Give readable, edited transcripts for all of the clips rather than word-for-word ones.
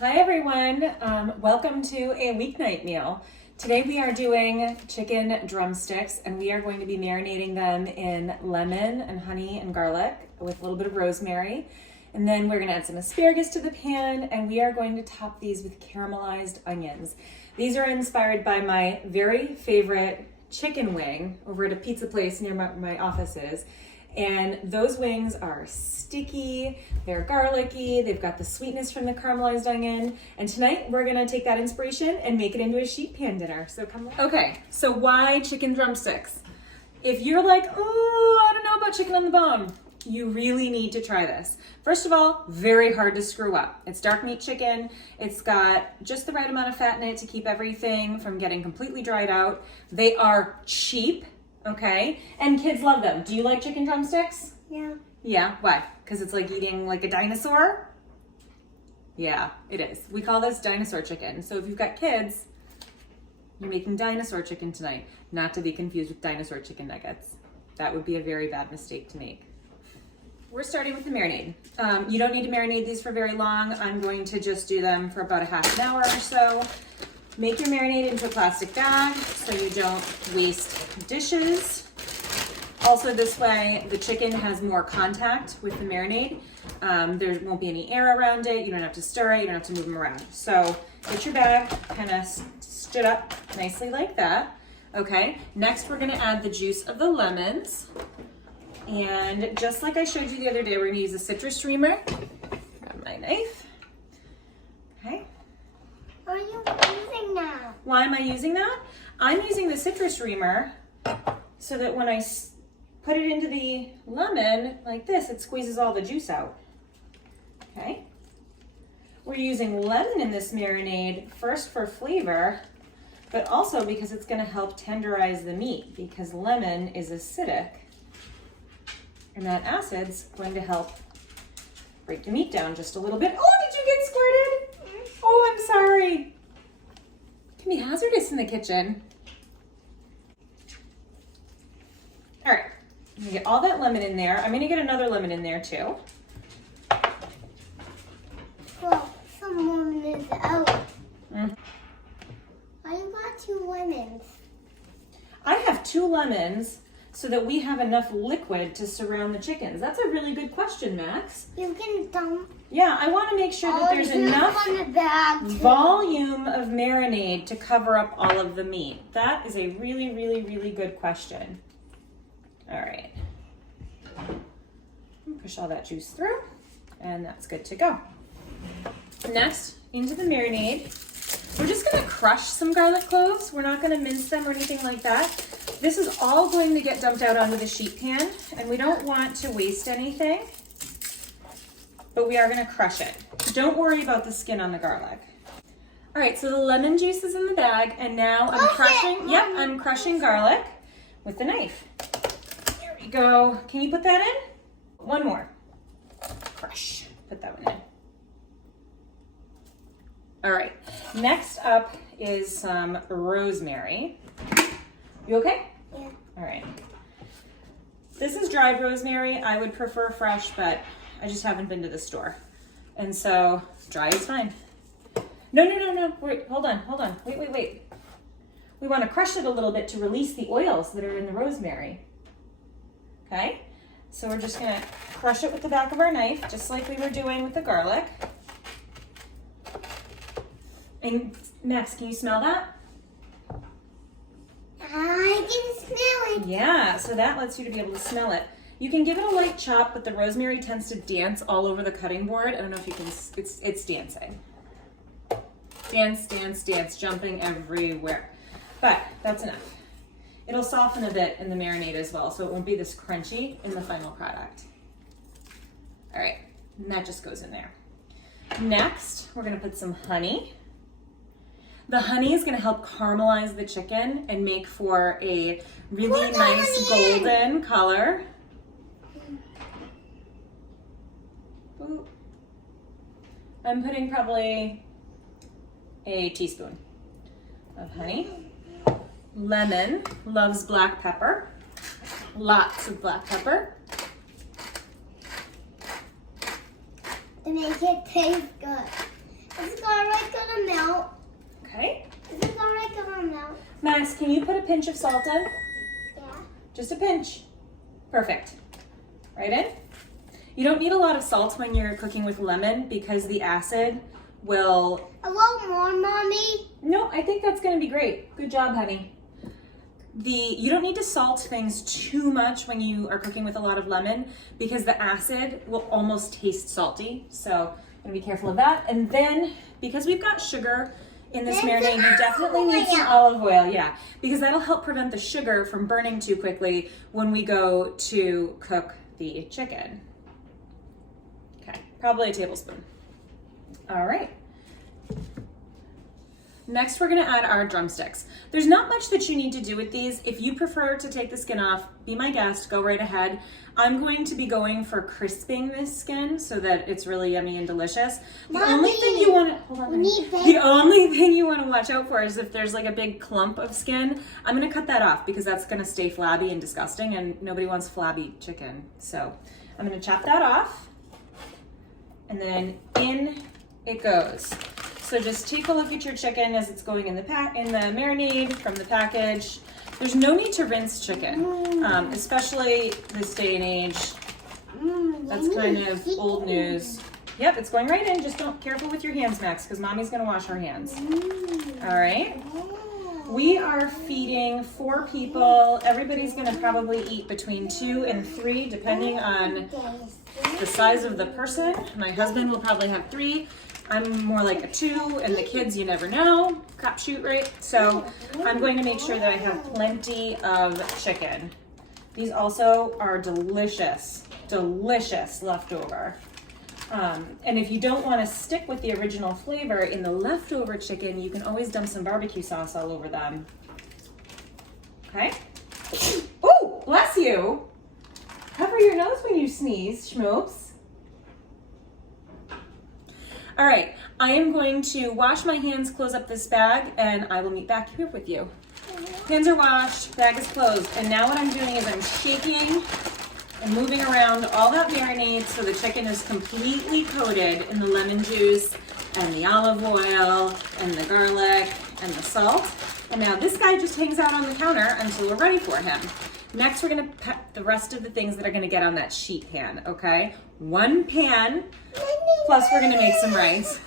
Hi everyone, welcome to a weeknight meal. Today we are doing chicken drumsticks and we are going to be marinating them in lemon and honey and garlic with a little bit of rosemary. And then we're gonna add some asparagus to the pan and we are going to top these with caramelized onions. These are inspired by my very favorite chicken wing over at a pizza place near my office is. And those wings are sticky, they're garlicky, they've got the sweetness from the caramelized onion. And tonight we're gonna take that inspiration and make it into a sheet pan dinner. So come on. Okay, so why chicken drumsticks? If you're like, oh, I don't know about chicken on the bone, you really need to try this. First of all, very hard to screw up. It's dark meat chicken. It's got just the right amount of fat in it to keep everything from getting completely dried out. They are cheap. Okay, and kids love them. Do you like chicken drumsticks? Yeah. Yeah, why? Because it's like eating like a dinosaur? Yeah, it is. We call this dinosaur chicken. So if you've got kids, you're making dinosaur chicken tonight. Not to be confused with dinosaur chicken nuggets. That would be a very bad mistake to make. We're starting with the marinade. You don't need to marinate these for very long. I'm going to just do them for about a half an hour or so. Make your marinade into a plastic bag so you don't waste dishes. Also this way, the chicken has more contact with the marinade. There won't be any air around it. You don't have to stir it. You don't have to move them around. So get your bag kind of stood up nicely like that. Okay, next we're gonna add the juice of the lemons. And just like I showed you the other day, we're gonna use a citrus streamer. Grab my knife. Okay. What are you using now? Why am I using that? I'm using the citrus reamer so that when I put it into the lemon like this, it squeezes all the juice out. Okay. We're using lemon in this marinade first for flavor, but also because it's going to help tenderize the meat because lemon is acidic and that acid's going to help break the meat down just a little bit. Oh, did you get squirted? Oh, I'm sorry. It can be hazardous in the kitchen. All right, I'm gonna get all that lemon in there. I'm gonna get another lemon in there too. Well, some lemon is out. Why you got 2 lemons? I have 2 lemons so that we have enough liquid to surround the chickens. That's a really good question, Max. You can dump. Yeah, I want to make sure that there's enough volume of marinade to cover up all of the meat. That is a really, really, really good question. All right. Push all that juice through, and that's good to go. Next, into the marinade. We're just going to crush some garlic cloves. We're not going to mince them or anything like that. This is all going to get dumped out onto the sheet pan, and we don't want to waste anything, but we are going to crush it. Don't worry about the skin on the garlic. All right, so the lemon juice is in the bag, and now I'm crushing garlic with the knife. There we go. Can you put that in? One more. Crush. Put that one in. All right, next up is some rosemary. You okay? Yeah. All right. This is dried rosemary. I would prefer fresh, but I just haven't been to the store. And so dry is fine. No. Wait, hold on. Wait. We want to crush it a little bit to release the oils that are in the rosemary. Okay? So we're just going to crush it with the back of our knife, just like we were doing with the garlic. And Max, can you smell that? I can smell it. Yeah, so that lets you to be able to smell it. You can give it a light chop, but the rosemary tends to dance all over the cutting board. I don't know if you can, it's dancing. Dance, jumping everywhere. But that's enough. It'll soften a bit in the marinade as well, so it won't be this crunchy in the final product. All right, and that just goes in there. Next, we're gonna put some honey. The honey is gonna help caramelize the chicken and make for a really nice golden color. Ooh. I'm putting probably a teaspoon of honey. Lemon loves black pepper. Lots of black pepper. To make it taste good. It's got pinch of salt in? Yeah. Just a pinch. Perfect. Right in. You don't need a lot of salt when you're cooking with lemon because the acid will... A little more, Mommy. No, I think that's gonna be great. Good job, honey. You don't need to salt things too much when you are cooking with a lot of lemon because the acid will almost taste salty. So I'm gonna be careful of that. And then because we've got sugar in this marinade, you definitely need some olive oil, yeah, because that'll help prevent the sugar from burning too quickly when we go to cook the chicken. Okay, probably a tablespoon. All right. Next, we're gonna add our drumsticks. There's not much that you need to do with these. If you prefer to take the skin off, be my guest, go right ahead. I'm going to be going for crisping this skin so that it's really yummy and delicious. The only thing you wanna, hold on, the only thing you wanna watch out for is if there's like a big clump of skin, I'm gonna cut that off because that's gonna stay flabby and disgusting and nobody wants flabby chicken. So I'm gonna chop that off and then in it goes. So just take a look at your chicken as it's going in the marinade from the package. There's no need to rinse chicken, especially this day and age. That's kind of old news. Yep, it's going right in. Just don't careful with your hands, Max, because Mommy's gonna wash her hands. All right. We are feeding 4 people. Everybody's gonna probably eat between 2 and 3, depending on the size of the person. My husband will probably have 3. I'm more like a 2, and the kids, you never know, crapshoot, right? So I'm going to make sure that I have plenty of chicken. These also are delicious, delicious leftover. And if you don't want to stick with the original flavor in the leftover chicken, you can always dump some barbecue sauce all over them. Okay? Oh, bless you. Cover your nose when you sneeze, schmoops. All right, I am going to wash my hands, close up this bag, and I will meet back here with you. Hands are washed, bag is closed, and now what I'm doing is I'm shaking and moving around all that marinade so the chicken is completely coated in the lemon juice and the olive oil and the garlic and the salt. And now this guy just hangs out on the counter until we're ready for him. Next, we're gonna put the rest of the things that are gonna get on that sheet pan, okay? 1 pan, plus we're gonna make some rice,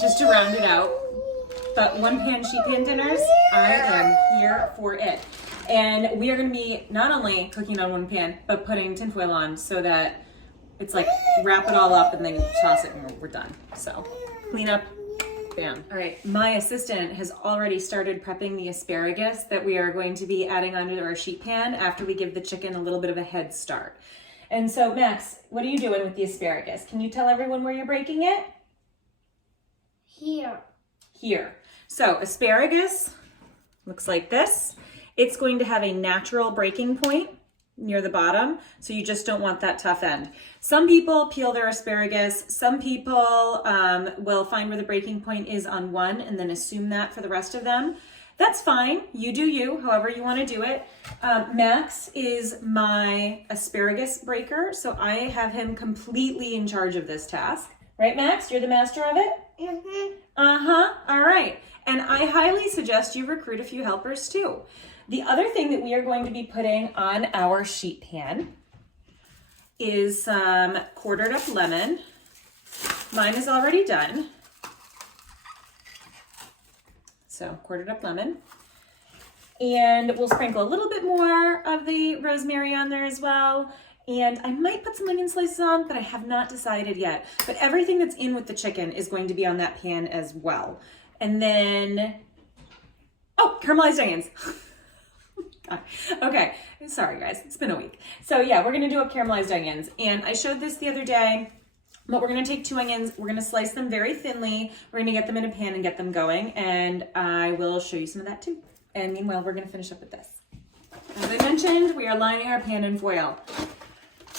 just to round it out. But 1 pan sheet pan dinners, I am here for it. And we are gonna be not only cooking on 1 pan, but putting tinfoil on so that it's like wrap it all up and then toss it and we're done. So clean up. Bam. All right, my assistant has already started prepping the asparagus that we are going to be adding onto our sheet pan after we give the chicken a little bit of a head start. And so, Max, what are you doing with the asparagus? Can you tell everyone where you're breaking it? Here. Here. So, asparagus looks like this. It's going to have a natural breaking point near the bottom, so you just don't want that tough end. Some people peel their asparagus. Some people will find where the breaking point is on one and then assume that for the rest of them. That's fine. You do you, however you want to do it. Max is my asparagus breaker, so I have him completely in charge of this task. Right, Max? You're the master of it? Mm-hmm. Uh-huh. All right. And I highly suggest you recruit a few helpers too. The other thing that we are going to be putting on our sheet pan is some quartered up lemon. Mine is already done. So quartered up lemon. And we'll sprinkle a little bit more of the rosemary on there as well. And I might put some onion slices on, but I have not decided yet. But everything that's in with the chicken is going to be on that pan as well. And then, oh, caramelized onions. God. Okay, sorry guys, it's been a week. So yeah, we're gonna do up caramelized onions. And I showed this the other day, but we're gonna take 2 onions, we're gonna slice them very thinly, we're gonna get them in a pan and get them going, and I will show you some of that too. And meanwhile, we're gonna finish up with this. As I mentioned, we are lining our pan in foil.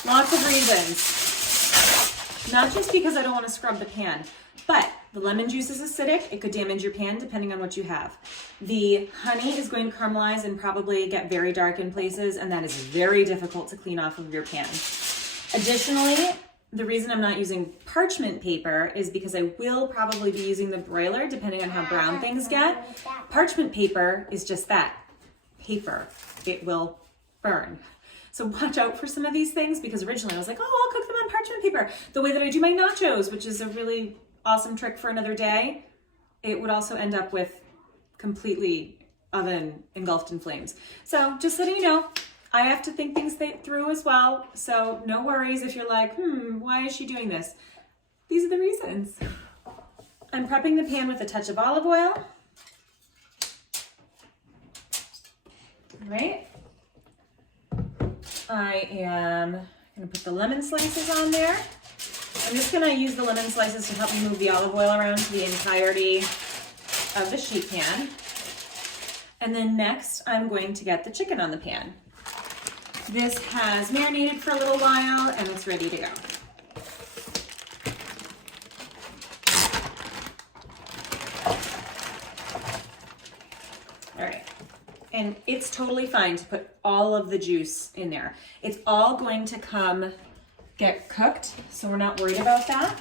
Lots of reasons. Not just because I don't wanna scrub the pan, but the lemon juice is acidic. It could damage your pan depending on what you have. The honey is going to caramelize and probably get very dark in places, and that is very difficult to clean off of your pan. Additionally, The reason I'm not using parchment paper is because I will probably be using the broiler depending on how brown things get. Parchment paper is just that, paper. It will burn. So watch out for some of these things, because originally I was like, oh, I'll cook them on parchment paper. The way that I do my nachos, which is a really awesome trick for another day, it would also end up with completely oven engulfed in flames. So just letting you know, I have to think things through as well. So no worries if you're like, why is she doing this? These are the reasons. I'm prepping the pan with a touch of olive oil. All right. I am gonna put the lemon slices on there. I'm just gonna use the lemon slices to help me move the olive oil around to the entirety of the sheet pan. And then next, I'm going to get the chicken on the pan. This has marinated for a little while and it's ready to go. All right, and it's totally fine to put all of the juice in there. It's all going to get cooked, so we're not worried about that.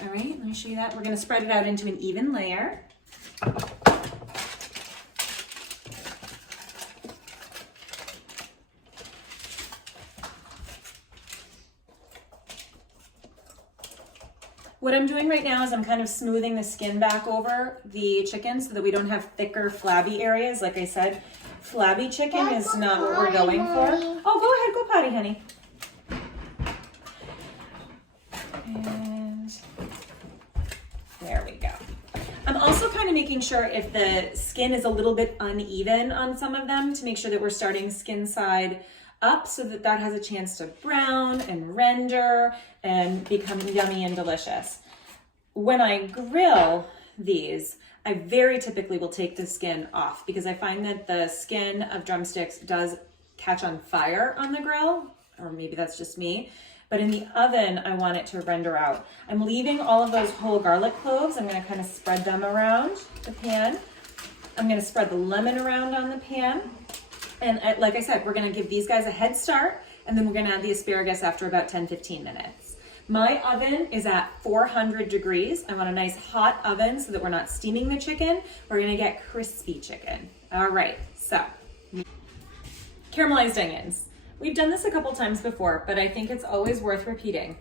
All right, let me show you that. We're gonna spread it out into an even layer. What I'm doing right now is I'm kind of smoothing the skin back over the chicken so that we don't have thicker, flabby areas. Like I said, flabby chicken is not what we're going for. Oh, go ahead, go potty, honey. And there we go. I'm also kind of making sure if the skin is a little bit uneven on some of them to make sure that we're starting skin side up so that that has a chance to brown and render and become yummy and delicious. When I grill these, I very typically will take the skin off because I find that the skin of drumsticks does catch on fire on the grill, or maybe that's just me. But in the oven, I want it to render out. I'm leaving all of those whole garlic cloves. I'm gonna kind of spread them around the pan. I'm gonna spread the lemon around on the pan. And like I said, we're gonna give these guys a head start, and then we're gonna add the asparagus after about 10-15 minutes. My oven is at 400 degrees. I want a nice hot oven so that we're not steaming the chicken. We're gonna get crispy chicken. All right, so caramelized onions. We've done this a couple times before, but I think it's always worth repeating.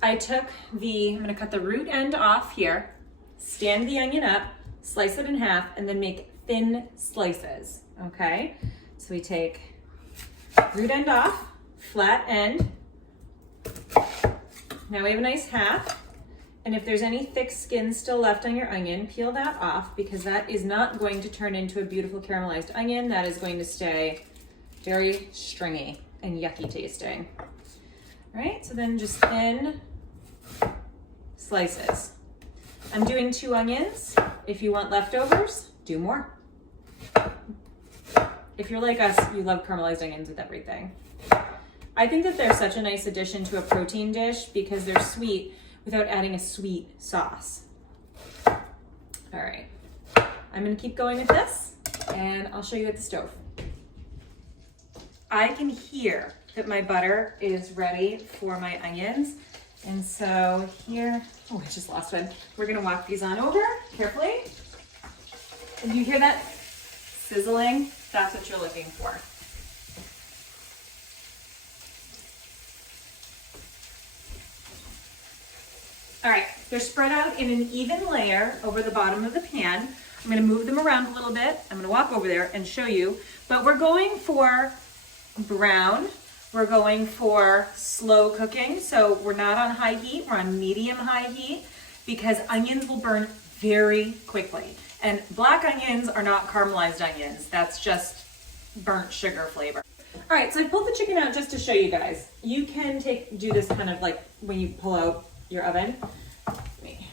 I'm gonna cut the root end off here, stand the onion up, slice it in half, and then make thin slices, okay? So we take root end off, flat end. Now we have a nice half. And if there's any thick skin still left on your onion, peel that off because that is not going to turn into a beautiful caramelized onion. That is going to stay very stringy and yucky tasting. All right, so then just thin slices. I'm doing 2 onions. If you want leftovers, do more. If you're like us, you love caramelized onions with everything. I think that they're such a nice addition to a protein dish because they're sweet without adding a sweet sauce. All right, I'm gonna keep going with this and I'll show you at the stove. I can hear that my butter is ready for my onions. And so here, oh, I just lost one. We're gonna walk these on over carefully. And you hear that sizzling? That's what you're looking for. All right, they're spread out in an even layer over the bottom of the pan. I'm gonna move them around a little bit. I'm gonna walk over there and show you, but we're going for brown. We're going for slow cooking. So we're not on high heat, we're on medium high heat because onions will burn very quickly. And black onions are not caramelized onions. That's just burnt sugar flavor. All right, so I pulled the chicken out just to show you guys. You can do this kind of like when you pull out your oven. Let me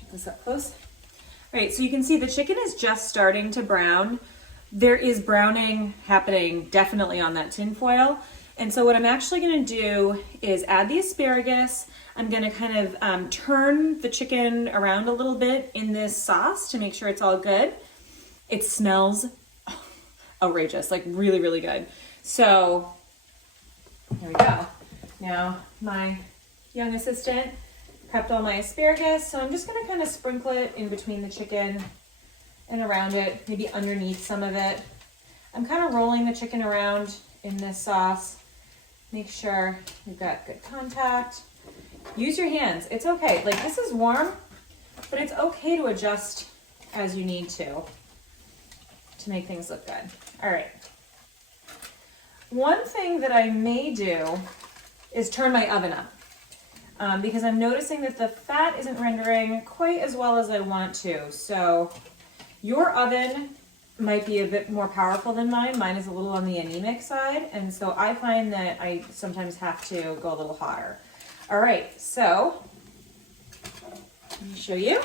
get this up close. All right, so you can see the chicken is just starting to brown. There is browning happening definitely on that tin foil. And so what I'm actually gonna do is add the asparagus. I'm gonna kind of turn the chicken around a little bit in this sauce to make sure it's all good. It smells outrageous, like really, really good. So here we go. Now my young assistant prepped all my asparagus, so I'm just gonna kind of sprinkle it in between the chicken and around it, maybe underneath some of it. I'm kind of rolling the chicken around in this sauce. Make sure you've got good contact. Use your hands, it's okay. Like, this is warm, but it's okay to adjust as you need to make things look good. All right. One thing that I may do is turn my oven up. Because I'm noticing that the fat isn't rendering quite as well as I want to. So your oven might be a bit more powerful than mine. Mine is a little on the anemic side. And so I find that I sometimes have to go a little hotter. All right, so let me show you.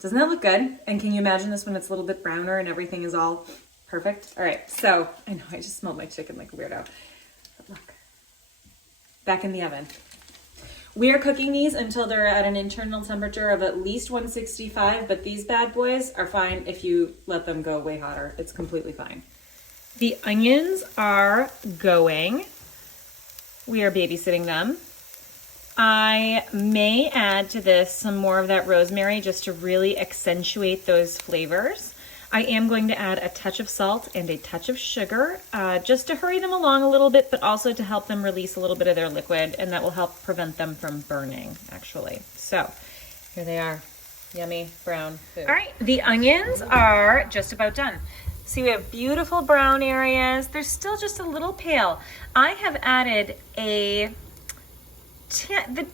Doesn't that look good? And can you imagine this when it's a little bit browner and everything is all perfect? All right, so I know I just smelled my chicken like a weirdo. But look, back in the oven. We are cooking these until they're at an internal temperature of at least 165, but these bad boys are fine if you let them go way hotter. It's completely fine. The onions are going. We are babysitting them. I may add to this some more of that rosemary just to really accentuate those flavors. I am going to add a touch of salt and a touch of sugar just to hurry them along a little bit, but also to help them release a little bit of their liquid, and that will help prevent them from burning, actually. So here they are, yummy brown food. All right, the onions are just about done. See, we have beautiful brown areas. They're still just a little pale. I have added the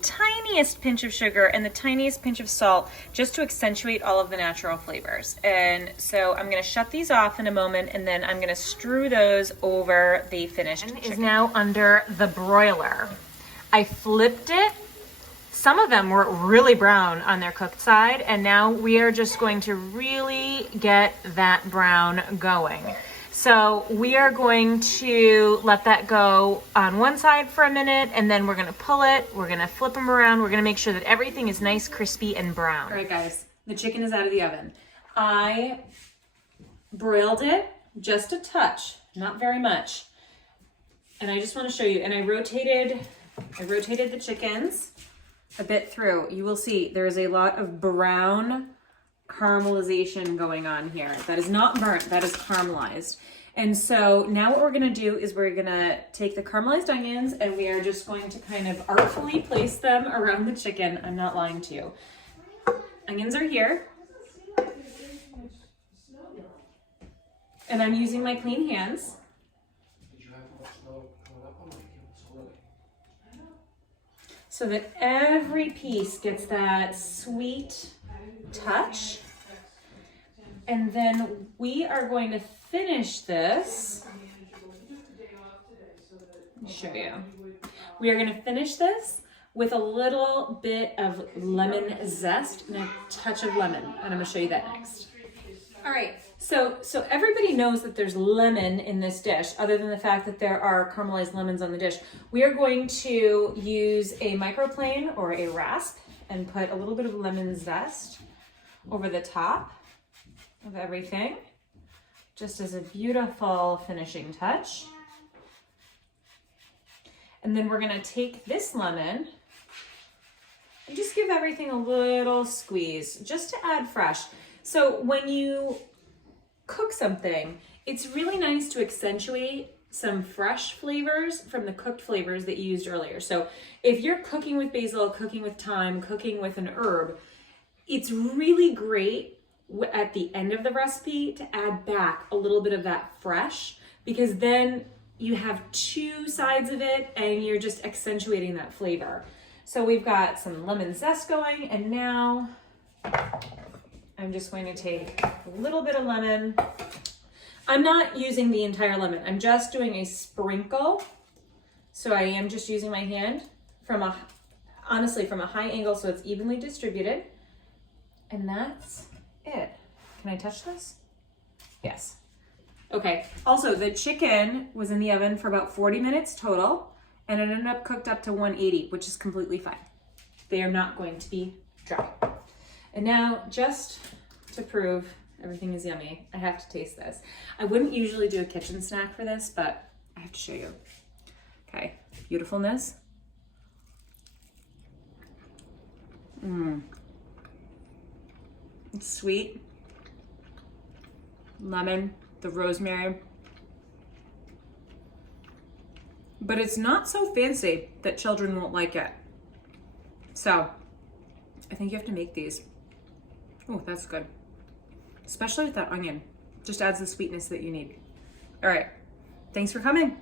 tiniest pinch of sugar and the tiniest pinch of salt just to accentuate all of the natural flavors. And so I'm going to shut these off in a moment, and then I'm going to strew those over the finished chicken. Is now under the broiler. I flipped it. Some of them were really brown on their cooked side, and now we are just going to really get that brown going. So we are going to let that go on one side for a minute, and then we're gonna pull it, we're gonna flip them around, we're gonna make sure that everything is nice, crispy, and brown. All right, guys, the chicken is out of the oven. I broiled it just a touch, not very much. And I just wanna show you, and I rotated the chickens a bit through. You will see there is a lot of brown caramelization going on here. That is not burnt, that is caramelized. And so now what we're gonna do is we're gonna take the caramelized onions and we are just going to kind of artfully place them around the chicken. I'm not lying to you. Onions are here. And I'm using my clean hands. So that every piece gets that sweet touch. And then we are going to finish this. Let me show you. We are going to finish this with a little bit of lemon zest and a touch of lemon. And I'm going to show you that next. All right, so everybody knows that there's lemon in this dish, other than the fact that there are caramelized lemons on the dish. We are going to use a microplane or a rasp and put a little bit of lemon zest over the top of everything, just as a beautiful finishing touch. And then we're gonna take this lemon and just give everything a little squeeze, just to add fresh. So when you cook something, it's really nice to accentuate some fresh flavors from the cooked flavors that you used earlier. So if you're cooking with basil, cooking with thyme, cooking with an herb, it's really great at the end of the recipe to add back a little bit of that fresh, because then you have two sides of it and you're just accentuating that flavor. So we've got some lemon zest going, and now I'm just going to take a little bit of lemon. I'm not using the entire lemon. I'm just doing a sprinkle. So I am just using my hand honestly from a high angle so it's evenly distributed. And that's it. Can I touch this? Yes. Okay. Also, the chicken was in the oven for about 40 minutes total, and it ended up cooked up to 180, which is completely fine. They are not going to be dry. And now, just to prove everything is yummy, I have to taste this. I wouldn't usually do a kitchen snack for this, but I have to show you. Okay, beautifulness. It's sweet. Lemon, the rosemary. But it's not so fancy that children won't like it. So, I think you have to make these. Oh, that's good. Especially with that onion. Just adds the sweetness that you need. All right. Thanks for coming.